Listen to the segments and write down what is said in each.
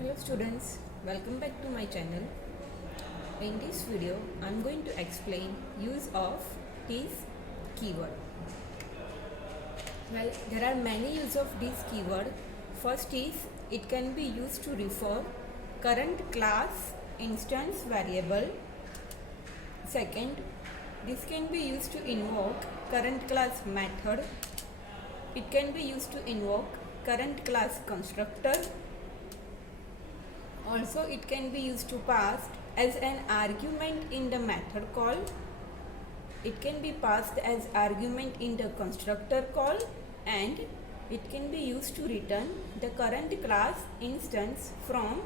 Hello students, welcome back to my channel. In this video, I am going to explain use of this keyword. Well, there are many use of this keyword. First is it can be used to refer current class instance variable. Second, this can be used to invoke current class method. It can be used to invoke current class constructor. Also, it can be used to pass as an argument in the method call. It can be passed as argument in the constructor call, and it can be used to return the current class instance from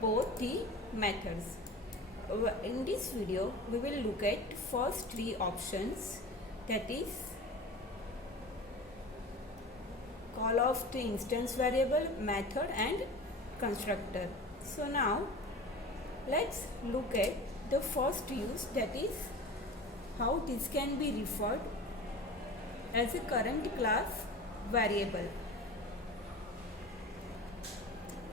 both the methods. In this video, we will look at first three options, that is call of the instance variable, method and constructor. So now let's look at the first use, that is how this can be referred as a current class variable.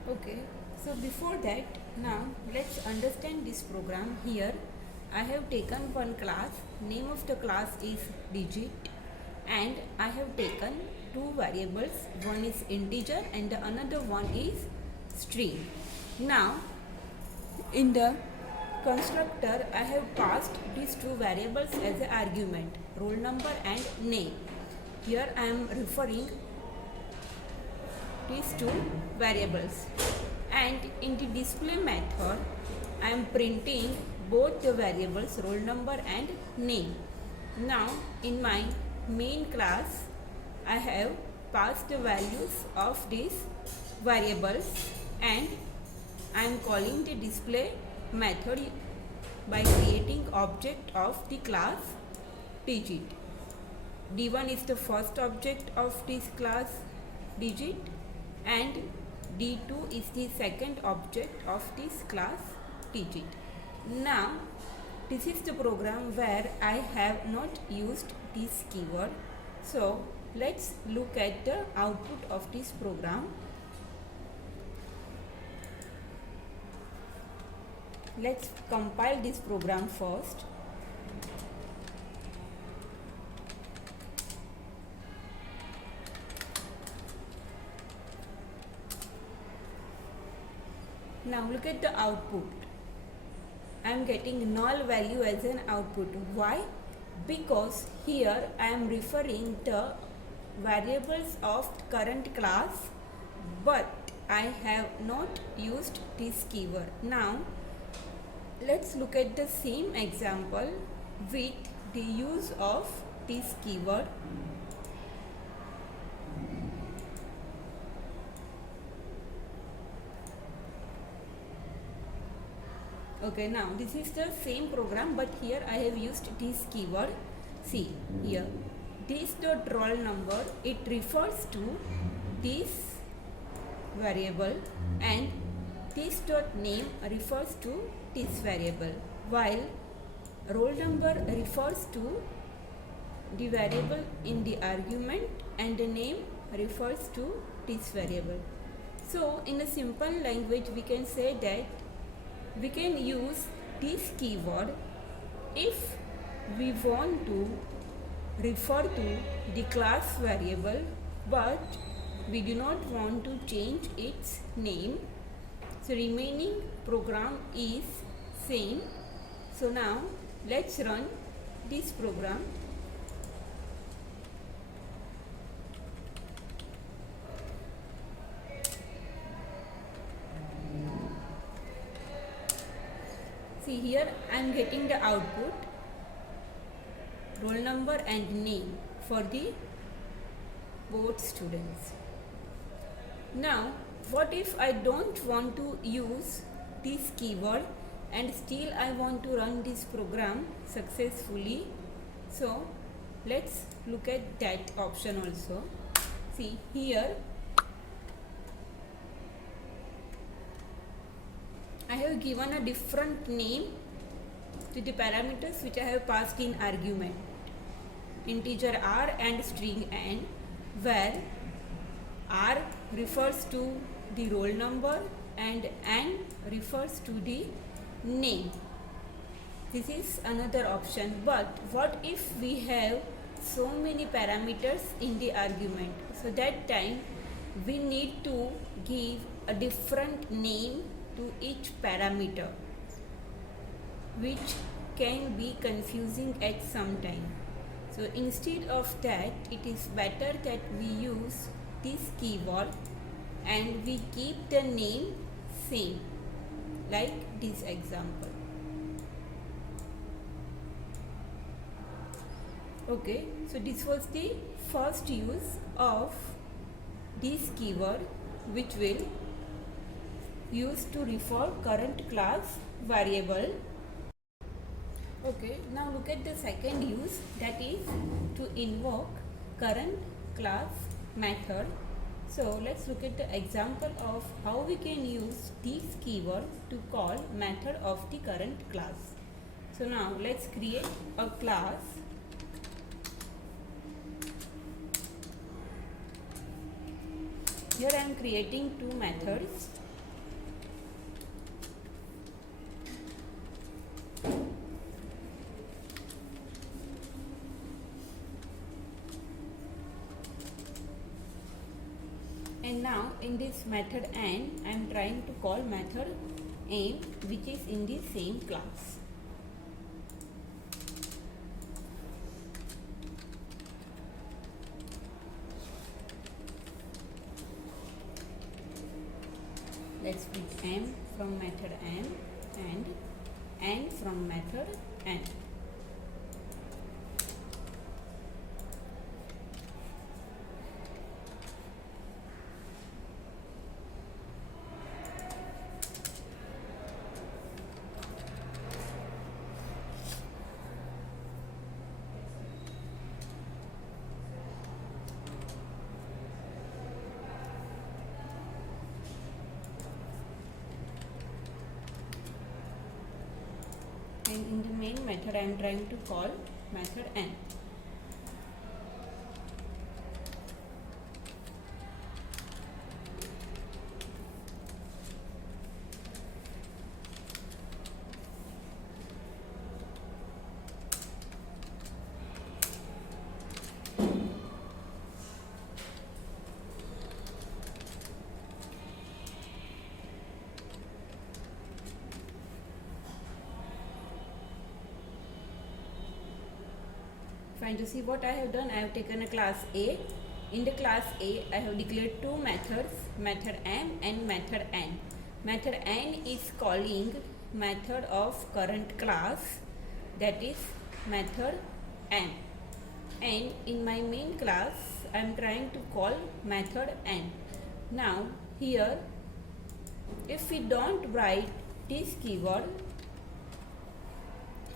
Okay, so before that, now let's understand this program. Here I have taken one class, name of the class is digit, and I have taken two variables, one is integer and the another one is string. Now in the constructor I have passed these two variables as an argument, roll number and name. Here I am referring these two variables, and in the display method I am printing both the variables, roll number and name. Now in my main class I have passed the values of these variables, and I am calling the display method by creating object of the class digit. D1 is the first object of this class digit, and D2 is the second object of this class digit. Now this is the program where I have not used this keyword. So let's look at the output of this program. Let's compile this program first. Now look at the output. I am getting null value as an output. Why? Because here I am referring the variables of current class, but I have not used this keyword. Now let's look at the same example with the use of this keyword. Okay, now this is the same program, but here I have used this keyword. See here, this dot roll number, it refers to this variable, and this dot name refers to this variable, while roll number refers to the variable in the argument and the name refers to this variable. So in a simple language we can say that we can use this keyword if we want to refer to the class variable but we do not want to change its name. So remaining program is same. So now let's run this program. See here I am getting the output, roll number and name for the both students. Now what if I don't want to use this keyword and still I want to run this program successfully? So let's look at that option also. See here I have given a different name to the parameters which I have passed in argument, integer r and string n, where r refers to the roll number and an refers to the name. This is another option, but what if we have so many parameters in the argument? So that time we need to give a different name to each parameter, which can be confusing at some time. So instead of that, it is better that we use this keyword and we keep the name same, like this example. Okay, so this was the first use of this keyword, which will use to refer current class variable. Okay, now look at the second use, that is to invoke current class method. So let's look at the example of how we can use this keyword to call method of the current class. So now let's create a class. Here I am creating two methods. And now in this method n, I am trying to call method m, which is in the same class. Let's put m from method m and n from method n. And in the main method I am trying to call method n. Fine, to see what I have done, I have taken a class A. In the class A, I have declared two methods, method m and method n. Method n is calling method of current class, that is method m. And in my main class, I am trying to call method n. Now here, if we don't write this keyword,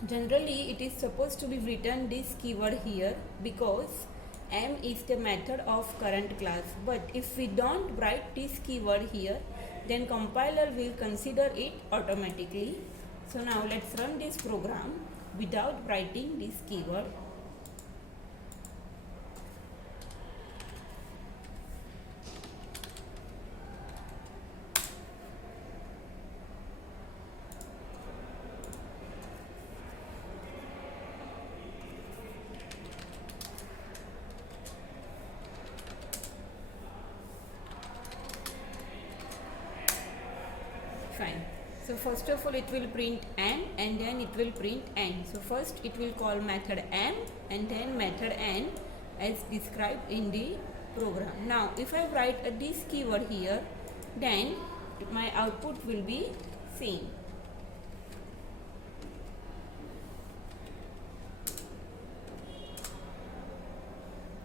generally it is supposed to be written this keyword here because m is the method of current class. But if we don't write this keyword here, then compiler will consider it automatically. So now let's run this program without writing this keyword. Fine. So first of all it will print m and then it will print n. So first it will call method m and then method n as described in the program. Now if I write this keyword here, then my output will be same.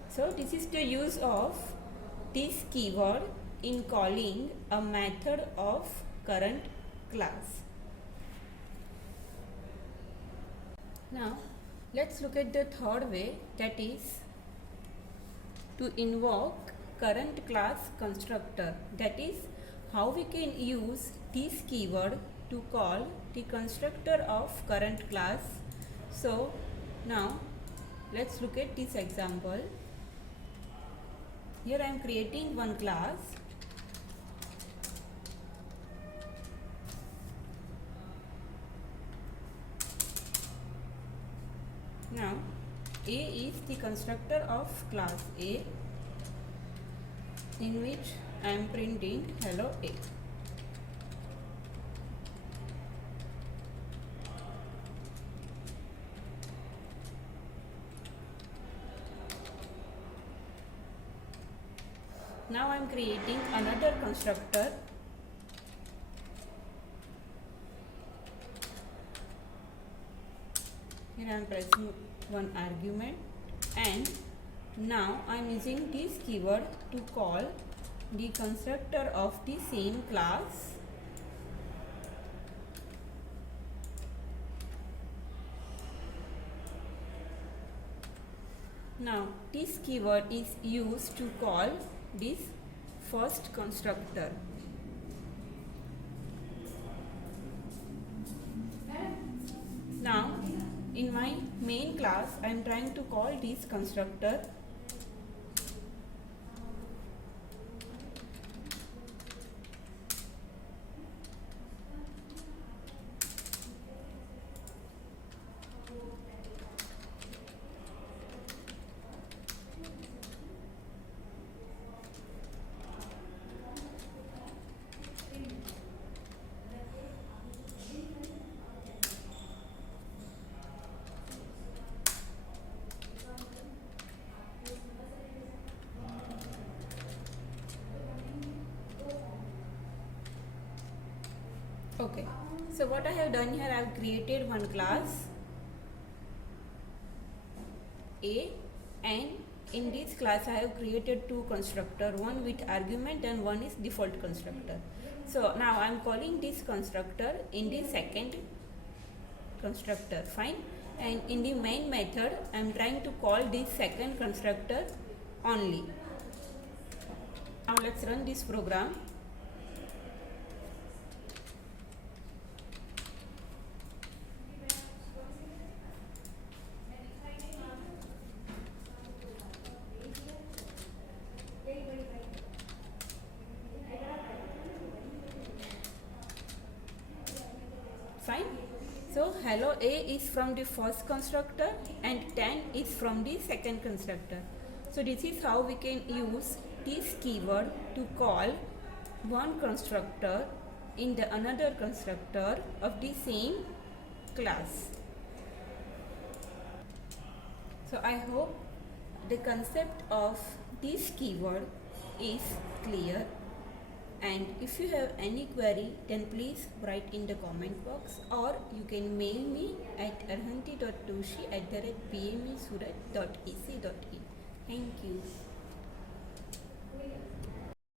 So this is the use of this keyword in calling a method of current class. Now let's look at the third way, that is to invoke current class constructor. That is how we can use this keyword to call the constructor of current class. So now let's look at this example. Here I am creating one class A is the constructor of class A, in which I am printing hello A. Now I am creating another constructor. Here I am pressing one argument, and now I am using this keyword to call the constructor of the same class. Now this keyword is used to call this first constructor. Now in my main class I am trying to call this constructor. Okay, so what I have done here, I have created one class A, and in this class I have created two constructor, one with argument and one is default constructor. So now I am calling this constructor in the second constructor, fine, and in the main method I am trying to call this second constructor only. Now let's run this program. Fine. So hello A is from the first constructor and 10 is from the second constructor. So this is how we can use this keyword to call one constructor in the another constructor of the same class. So I hope the concept of this keyword is clear. And if you have any query, then please write in the comment box, or you can mail me at arhanti.toshi@pmesurat.ac.in. Thank you.